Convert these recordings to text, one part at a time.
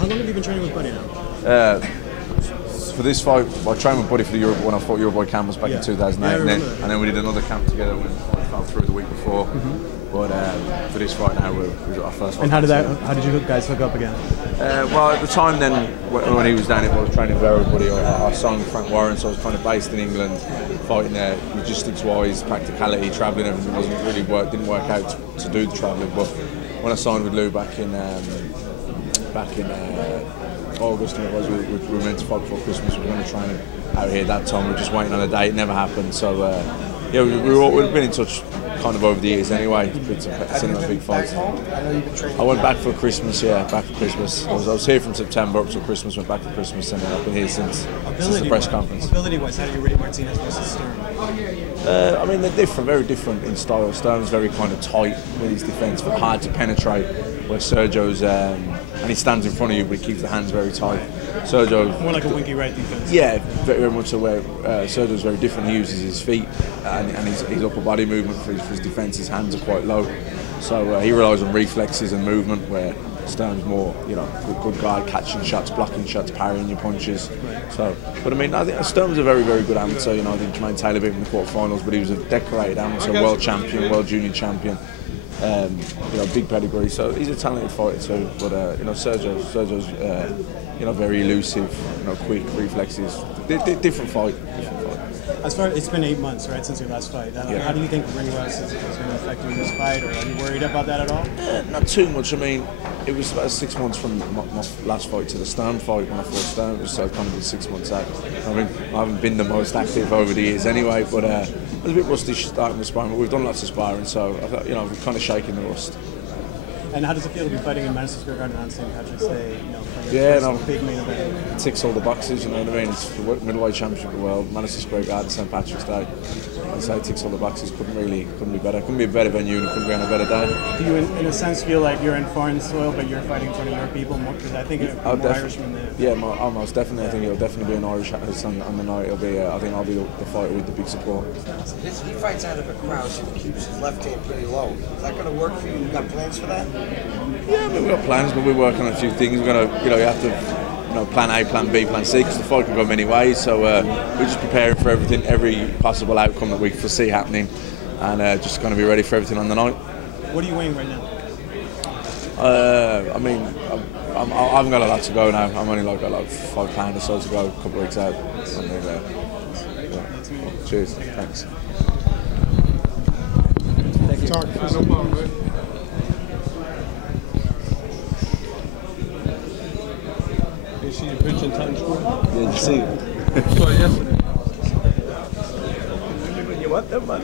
How long have you been training with Buddy now? For this fight, I trained with Buddy for the when I fought Euroboy Campbells back in 2008, and then we did another camp together when I fell through the week before. But for this fight now, we got our first fight. And how did you guys hook up again? Well, at the time then, when he was down here, I was training with everybody. I signed Frank Warren, so I was kind of based in England, fighting there, logistics-wise, practicality, travelling, everything didn't work out to do the travelling. But when I signed with Lou back in August, and it was we were meant to fight before Christmas. We were going to train out here that time. We were just waiting on a date. It never happened. So yeah, we've been in touch kind of over the years anyway. Seen a big fight. I went back for Christmas. Yeah, back for Christmas. I was here from September up till Christmas. Went back for Christmas, and I've been here since the press conference. Ability-wise, how do you rate Martinez versus Stern? I mean, they're different, very different in style. Stern's very kind of tight with his defence, but hard to penetrate. Where Sergio's, and he stands in front of you, but he keeps the hands very tight. Sergio, more like a winky right defence. Yeah, very much so. Where Sergio's very different. He uses his feet and his upper body movement for his defence. His hands are quite low, so he relies on reflexes and movement. Where Stern's more, good guard, catching shots, blocking shots, parrying your punches. Right. So, but I mean, I think Stern was a very, very good amateur. I think Jermaine Taylor beat him in the quarterfinals, but he was a decorated amateur, world champion, world junior champion. Big pedigree, so he's a talented fighter too. But Sergio's very elusive, quick reflexes. Different fight. As far it's been 8 months, right, since your last fight. How do you think ring rust is going to affect you in this fight, or are you worried about that at all? Not too much. I mean, it was about 6 months from my last fight to the Stern fight. When I fought Stern, it was kind of 6 months out. I haven't been the most active over the years anyway, but I was a bit rusty starting the sparring. But we've done lots of sparring, so we're kind of shaking the rust. And how does it feel to be fighting in Madison Square Garden on St. Patrick's Day? Big main event. It ticks all the boxes. You know what I mean? It's the middleweight championship of the world, Madison Square Garden, St. Patrick's Day. I'd say it ticks all the boxes. Couldn't be better. Couldn't be a better venue, and couldn't be on a better day. Do you, in a sense, feel like you're in foreign soil, but you're fighting in front of your people? Because I think more Irishmen there. Yeah, almost definitely. I think it'll definitely be an Irish house on the night. It'll be. I think I'll be the fighter with the big support. He fights out of a crouch and keeps his left hand pretty low. Is that going to work for you? You got plans for that? Yeah, I mean, we've got plans, but we're working on a few things. We're going to, you have to, plan A, plan B, plan C, because the fight can go many ways. So we're just preparing for everything, every possible outcome that we foresee happening, and just going to be ready for everything on the night. What are you weighing right now? I mean, I haven't got a lot to go now. I'm only like 5 pounds or so to go, a couple of weeks out. Cheers, thanks. Thank you. You see your picture in Times Square? Yeah, you see it. I saw it yesterday. You want that, man?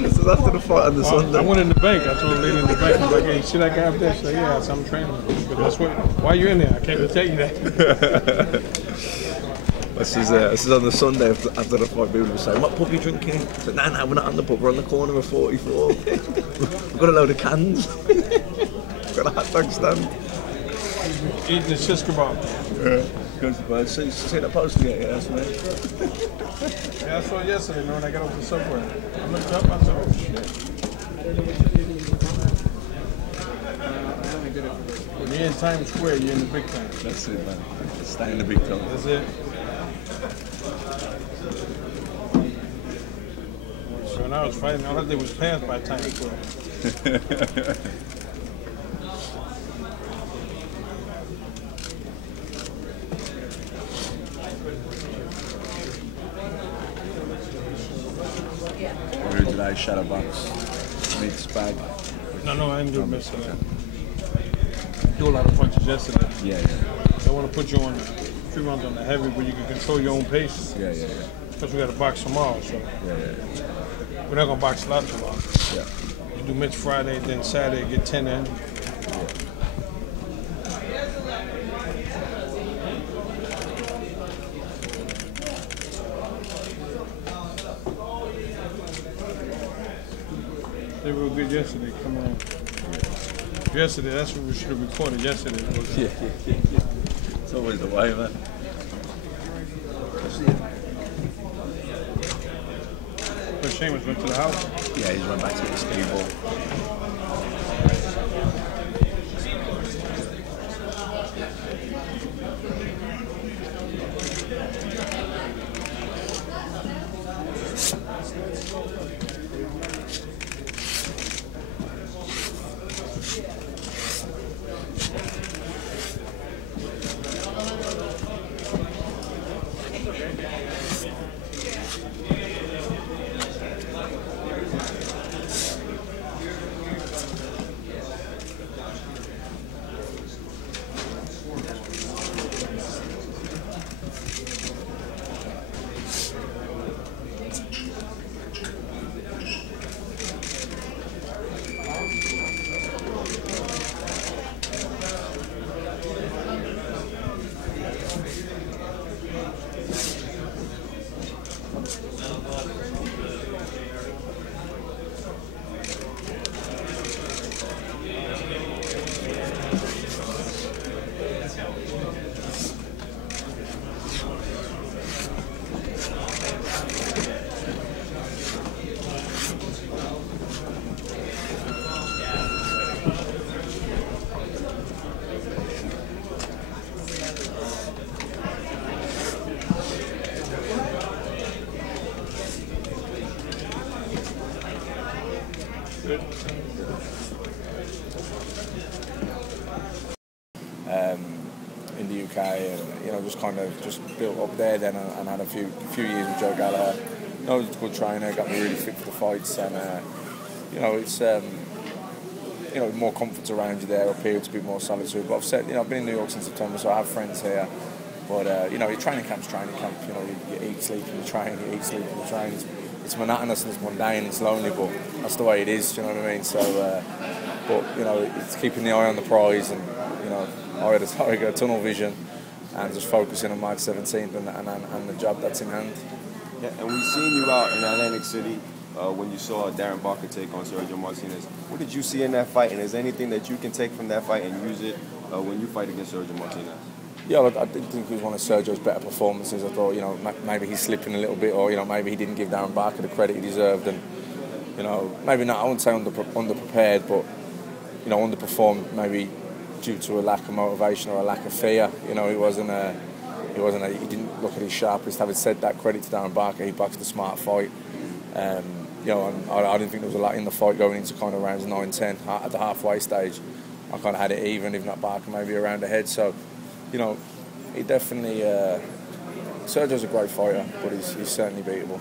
This is after the fight on the Sunday. I went in the bank. I told the lady in the bank, I was like, hey, you see that guy up there? She said, yeah, I'm training. But that's why you in there? I can't even tell you that. This is on the Sunday after the fight. People were saying, what pub are you drinking? I said, no, we're not on the pub. We're on the corner of 44. We've got a load of cans. We've got a hot dog stand. Eating the shish kebab. Yeah. Good. See that poster yet? Yeah, that's me. Yeah, I saw it yesterday, when I got off the subway. I looked up, I said, oh shit. When you're in Times Square, you're in the big time. That's it, man. Stay in the big time. That's it. So when I was fighting, all I did was pass by Times Square. Today, shadow box, meets bag. No, I didn't do a miss of that. Do a lot of punches yesterday. Yeah. I want to put you on 3 rounds on the heavy where you can control your own pace. Yeah. Because we got to box tomorrow, so. Yeah. We're not going to box a lot tomorrow. Yeah. You do mitts Friday, then Saturday, get 10 in. They were good yesterday, come on. Yesterday, that's what we should have recorded yesterday. Yeah. It's always the way, man. But Seamus went to the house. Yeah, he's went back to get the speedball. in the UK, and just kind of just built up there then, and had a few years with Joe Gallagher. He was a good trainer, got me really fit for the fights, and it's more comfort around you there. Up here, it's a bit more solitude. But I've said, I've been in New York since September, so I have friends here. But your training camp's training camp. You eat, sleep, and you train. You eat, sleep, and you train. It's monotonous and it's mundane. It's lonely, but that's the way it is. Do you know what I mean? So, it's keeping the eye on the prize, and I had a tunnel vision, and just focusing on March 17th and the job that's in hand. Yeah, and we've seen you out in Atlantic City when you saw Darren Barker take on Sergio Martinez. What did you see in that fight, and is there anything that you can take from that fight and use it when you fight against Sergio Martinez? Yeah, look, I did think it was one of Sergio's better performances. I thought, maybe he's slipping a little bit, or maybe he didn't give Darren Barker the credit he deserved, and maybe not. I wouldn't say underprepared, but underperformed maybe due to a lack of motivation or a lack of fear. He didn't look at his sharpest. Having said that, credit to Darren Barker, he boxed a smart fight. And I didn't think there was a lot in the fight going into kind of rounds 9-10 at the halfway stage. I kind of had it even, if not Barker maybe around the head. So, he definitely. Sergio's a great fighter, but he's certainly beatable.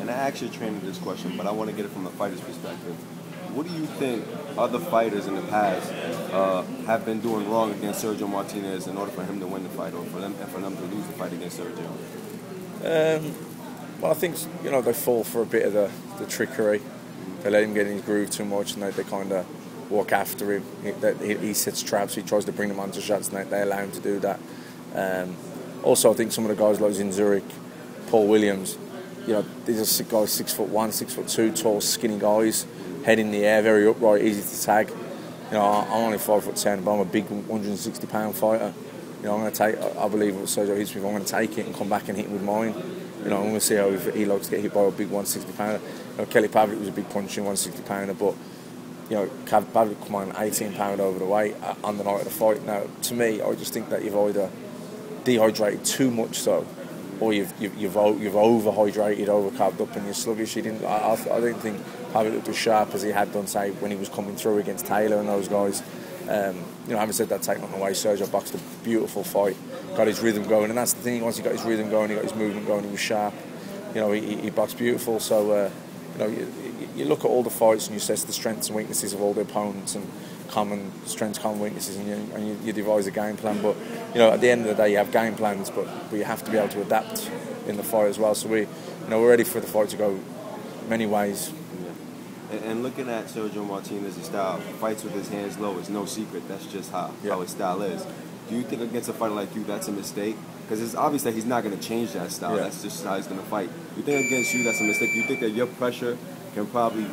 And I actually trained this question, but I want to get it from the fighter's perspective. What do you think other fighters in the past have been doing wrong against Sergio Martinez in order for him to win the fight, or for them to lose the fight against Sergio? Well, I think they fall for a bit of the trickery. They let him get in his groove too much, and they kind of walk after him. He sets traps. He tries to bring them onto shots, and they allow him to do that. Also, I think some of the guys like in Zurich, Paul Williams, these are guys 6'1", 6'2", tall, skinny guys, head in the air, very upright, easy to tag. I'm only 5'10", but I'm a big 160-pound fighter. I'm going to take. I believe what Sergio hits me. I'm going to take it and come back and hit him with mine. I'm going to see how he likes to get hit by a big 160-pounder. Kelly Pavlik was a big punching 160-pounder, but Pavlik come on 18-pound over the weight on the night of the fight. Now, to me, I just think that you've either dehydrated too much, or you've overhydrated, overcarved up, and you're sluggish. I didn't think Pavlik looked as sharp as he had done, say, when he was coming through against Taylor and those guys. Having said that, taking nothing away, Sergio boxed a beautiful fight, got his rhythm going, and that's the thing. Once he got his rhythm going, he got his movement going, he was sharp. He boxed beautiful. So, you look at all the fights and you assess the strengths and weaknesses of all the opponents, and common strengths, common weaknesses, and you devise a game plan. But at the end of the day, you have game plans, but you have to be able to adapt in the fight as well. So we're ready for the fight to go many ways. And looking at Sergio Martinez's style, fights with his hands low is no secret. That's just how his style is. Do you think against a fighter like you, that's a mistake? Because it's obvious that he's not going to change that style. Yeah. That's just how he's going to fight. Do you think against you, that's a mistake? Do you think that your pressure can probably,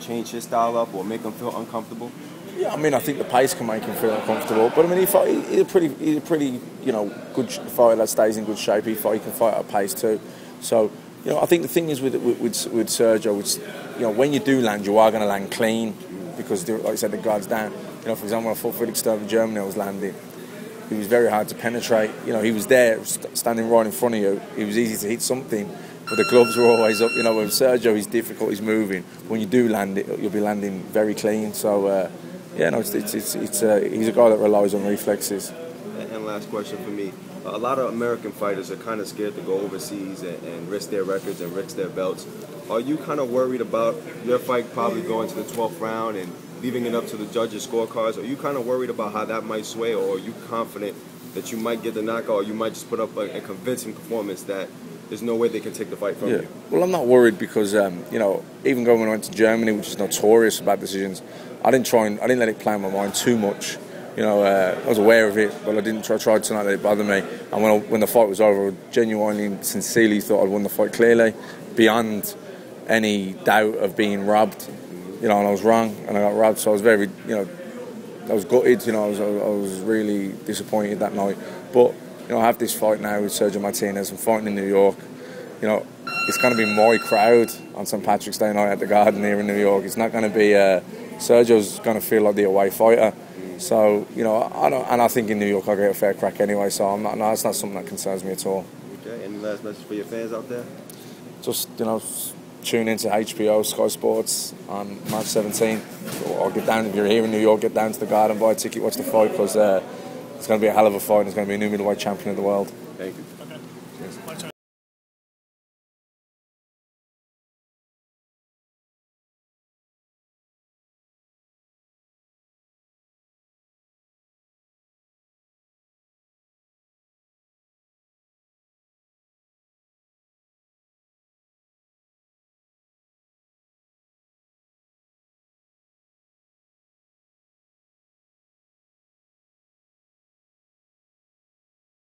change his style up or make him feel uncomfortable? Yeah, I think the pace can make him feel uncomfortable. But he's a pretty good fighter that stays in good shape. He can fight at a pace too. So, I think the thing is with Sergio, when you do land, you are going to land clean, because, like I said, the guard's down. For example, when I fought Felix Sturm in Germany, I was landing. He was very hard to penetrate. He was there, standing right in front of you. It was easy to hit something, but the gloves were always up. With Sergio, he's difficult, he's moving. When you do land it, you'll be landing very clean. So, he's a guy that relies on reflexes. And last question for me. A lot of American fighters are kind of scared to go overseas and risk their records and risk their belts. Are you kind of worried about your fight probably going to the 12th round and leaving it up to the judges' scorecards? Are you kind of worried about how that might sway, or are you confident that you might get the knockout, or you might just put up a convincing performance that there's no way they can take the fight from you? Well, I'm not worried because, even when I went to Germany, which is notorious for bad decisions, I didn't let it play on my mind too much. I was aware of it, but I didn't try to not let it bother me. And when the fight was over, I genuinely, sincerely thought I'd won the fight clearly, beyond any doubt of being robbed. And I was wrong, and I got robbed. So I was very, I was gutted. I was really disappointed that night. But I have this fight now with Sergio Martinez. I'm fighting in New York. It's going to be my crowd on St. Patrick's Day night at the Garden here in New York. It's not going to be. Sergio's going to feel like the away fighter. So, I think in New York I'll get a fair crack anyway, so it's not something that concerns me at all. Okay, any last message for your fans out there? Just, tune into HBO, Sky Sports on March 17th. Or get down, if you're here in New York, get down to the Garden, buy a ticket, watch the fight, because it's going to be a hell of a fight. It's going to be a new middleweight champion of the world. Thank you. Okay. Cheers.